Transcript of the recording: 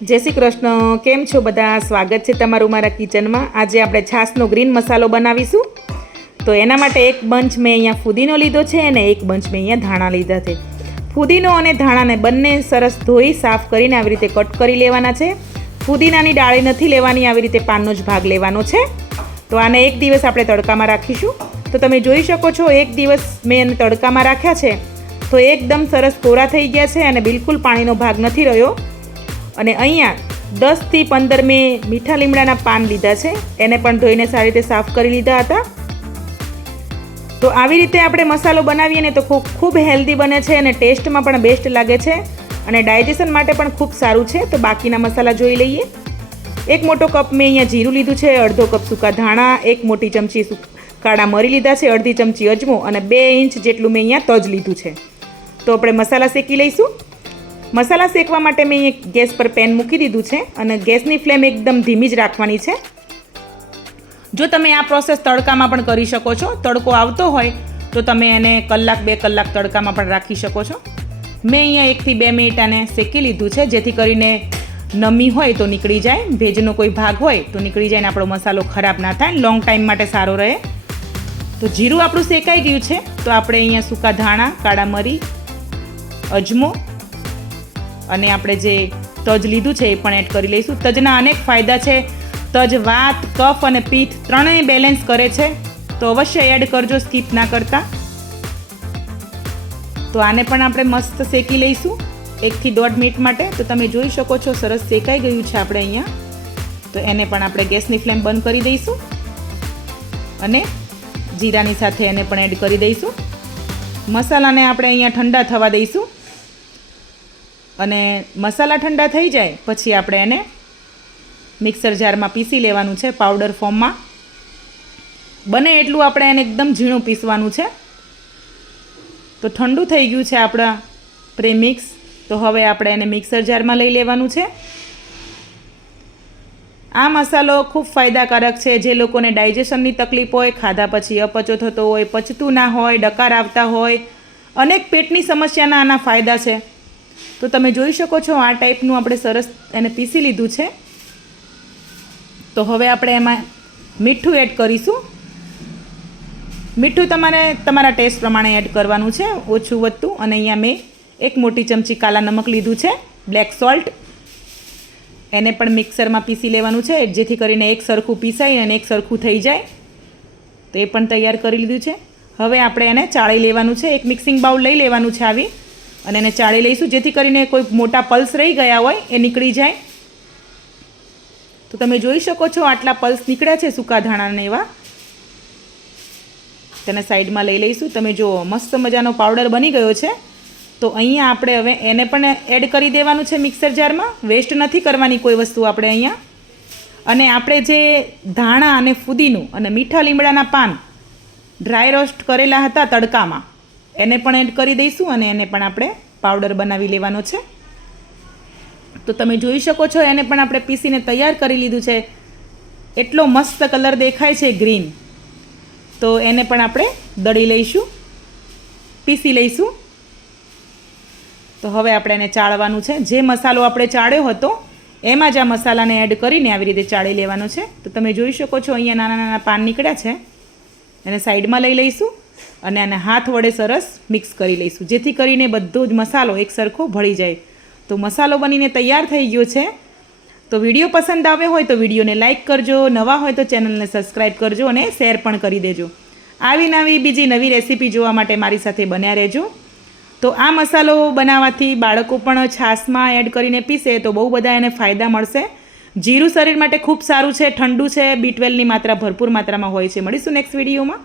जय श्री कृष्ण। केम छो बधा? स्वागत है तमारू मारा किचन में। आज આપણે છાસનો ગ્રીન મસાલો બનાવીશું। તો એના માટે એક બંચ મેં અહીંયા ફુદીનો લીધો છે અને એક બંચ મેં અહીંયા ધાણા લીધા છે। ફુદીનો અને ધાણાને બંને સરસ ધોઈ સાફ કરીને આવી રીતે કટ કરી લેવાના છે। ફુદીનાની ડાળી નથી લેવાની, આવી રીતે પાનનો જ ભાગ લેવાનો છે। તો આને એક દિવસ આપણે તડકામાં રાખીશું। તો તમે જોઈ શકો છો એક દિવસ મેં તડકામાં રાખ્યા છે તો એકદમ સરસ કોરા થઈ ગયા છે અને બિલકુલ પાણીનો ભાગ નથી રહ્યો। અને અહીંયા 10 થી 15 મેં મીઠા લીમડાના પાન લીધા છે, એને પણ ધોઈને સારી રીતે સાફ કરી લીધા હતા। તો આવી રીતે આપણે મસાલો બનાવીએ ને તો ખૂબ હેલ્ધી બને છે અને ટેસ્ટમાં પણ બેસ્ટ લાગે છે અને ડાયજેશન માટે પણ ખૂબ સારું છે। તો બાકીના મસાલા જોઈ લઈએ। એક મોટો કપ મેં અહીંયા જીરું લીધું છે, અડધો કપ સૂકા ધાણા, એક મોટી ચમચી કાળા મરી લીધા છે, અડધી ચમચી અજમો અને 2 ઇંચ જેટલું મેં અહીંયા તજ લીધું છે। તો આપણે મસાલા શેકી લઈશું। મસાલા શેકવા માટે મેં અહીંયા ગેસ પર પેન મૂકી દીધું છે અને ગેસની ફ્લેમ એકદમ ધીમી જ રાખવાની છે। જો તમે આ પ્રોસેસ તડકામાં પણ કરી શકો છો, તડકો આવતો હોય તો તમે એને કલાક 2 કલાક તડકામાં પણ રાખી શકો છો। મેં અહીંયા 1 થી 2 મિનિટ આને શેકી લીધું છે જેથી કરીને નમી હોય તો નીકળી જાય, ભેજનો કોઈ ભાગ હોય તો નીકળી જાય ને આપણો મસાલો ખરાબ ના થાય, લોંગ ટાઈમ માટે સારો રહે। તો જીરું આપણું શેકાઈ ગયું છે તો આપણે અહીંયા સૂકા ધાણા, કાળા મરી, અજમો અને આપણે જે તજ લીધું છે એ પણ એડ કરી લઈશું। તજના અનેક ફાયદા છે। તજ વાત, કફ અને પિત્ત ત્રણેય બેલેન્સ કરે છે, તો અવશ્ય એડ કરજો, સ્કીપ ના કરતા। તો આને પણ આપણે મસ્ત શેકી લઈશું 1 થી 1.5 મિનિટ માટે। તો તમે જોઈ શકો છો સરસ શેકાઈ ગયું છે આપણે અહીંયા। તો એને પણ આપણે ગેસની ફ્લેમ બંધ કરી દઈશું અને જીરાની સાથે એને પણ એડ કરી દઈશું। મસાલાને આપણે અહીંયા ઠંડા થવા દઈશું અને મસાલા ઠંડા થઈ જાય પછી આપણે એને મિક્સર જારમાં પીસી લેવાનું છે પાવડર ફોર્મમાં। બને એટલું આપણે એને એકદમ ઝીણું પીસવાનું છે। તો ઠંડુ થઈ ગયું છે આપણા પ્રેમિક્સ। તો હવે આપણે એને મિક્સર જારમાં લઈ લેવાનું છે। આ મસાલો ખૂબ ફાયદાકારક છે। જે લોકોને ડાયજેશનની તકલીફ હોય, ખાધા પછી અપચો થતો હોય, પચતું ના હોય, ડકાર આવતા હોય, અનેક પેટની સમસ્યાના આના ફાયદા છે। તો તમે જોઈ શકો છો આ ટાઈપનું આપણે સરસ એને પીસી લીધું છે। તો હવે આપણે એમાં મીઠું એડ કરીશું। મીઠું તમારે તમારા ટેસ્ટ પ્રમાણે એડ કરવાનું છે, ઓછું વધતું। અને અહીંયા મેં 1 મોટી ચમચી કાલા નમક લીધું છે, બ્લેક સોલ્ટ, એને પણ મિક્સરમાં પીસી લેવાનું છે જેથી કરીને એક સરખું પીસાય અને એક સરખું થઈ જાય। તો એ પણ તૈયાર કરી લીધું છે। હવે આપણે એને ચાળી લેવાનું છે। એક મિક્સિંગ બાઉલ લઈ લેવાનું છે આવી અને એને ચાળી લઈશું જેથી કરીને કોઈ મોટા પલ્સ રહી ગયા હોય એ નીકળી જાય। તો તમે જોઈ શકો છો આટલા પલ્સ નીકળ્યા છે સૂકા ધાણાને એવા। તેને સાઈડમાં લઈ લઈશું। તમે જુઓ મસ્ત મજાનો પાવડર બની ગયો છે। તો અહીંયા આપણે હવે એને પણ એડ કરી દેવાનું છે મિક્સર જારમાં। વેસ્ટ નથી કરવાની કોઈ વસ્તુ આપણે અહીંયા। અને આપણે જે ધાણા અને ફુદીનું અને મીઠા લીમડાના પાન ડ્રાય રોસ્ટ કરેલા હતા તડકામાં, એને પણ એડ કરી દઈશું અને એને પણ આપણે પાવડર બનાવી લેવાનો છે। તો તમે જોઈ શકો છો એને પણ આપણે પીસીને તૈયાર કરી લીધું છે। એટલો મસ્ત કલર દેખાય છે ગ્રીન। તો એને પણ આપણે દળી લઈશું, પીસી લઈશું। તો હવે આપણે એને ચાળવાનું છે। જે મસાલો આપણે ચાળ્યો હતો એમાં જ આ મસાલાને એડ કરીને આવી રીતે ચાળી લેવાનો છે। તો તમે જોઈ શકો છો અહીંયા નાના નાના પાન નીકળ્યા છે, એને સાઈડમાં લઈ લઈશું અને આને હાથ વડે સરસ મિક્સ કરી લઈશું જેથી કરીને બધો જ મસાલો એક સરખો ભળી જાય। તો મસાલો બનીને તૈયાર થઈ ગયો છે। તો વિડીયો પસંદ આવ્યો હોય તો વિડીયોને લાઇક કરજો, નવા હોય તો ચેનલને સબસ્ક્રાઈબ કરજો અને શેર પણ કરી દેજો। આવી નવી બીજી નવી રેસીપી જોવા માટે મારી સાથે બન્યા રહેજો। તો આ મસાલો બનાવવાથી બાળકો પણ છાશમાં એડ કરીને પીસે તો બહુ બધા એને ફાયદા મળશે। જીરું શરીર માટે ખૂબ સારું છે, ઠંડુ છે, B12ની માત્રા ભરપૂર માત્રામાં હોય છે। મળીશું નેક્સ્ટ વિડીયોમાં।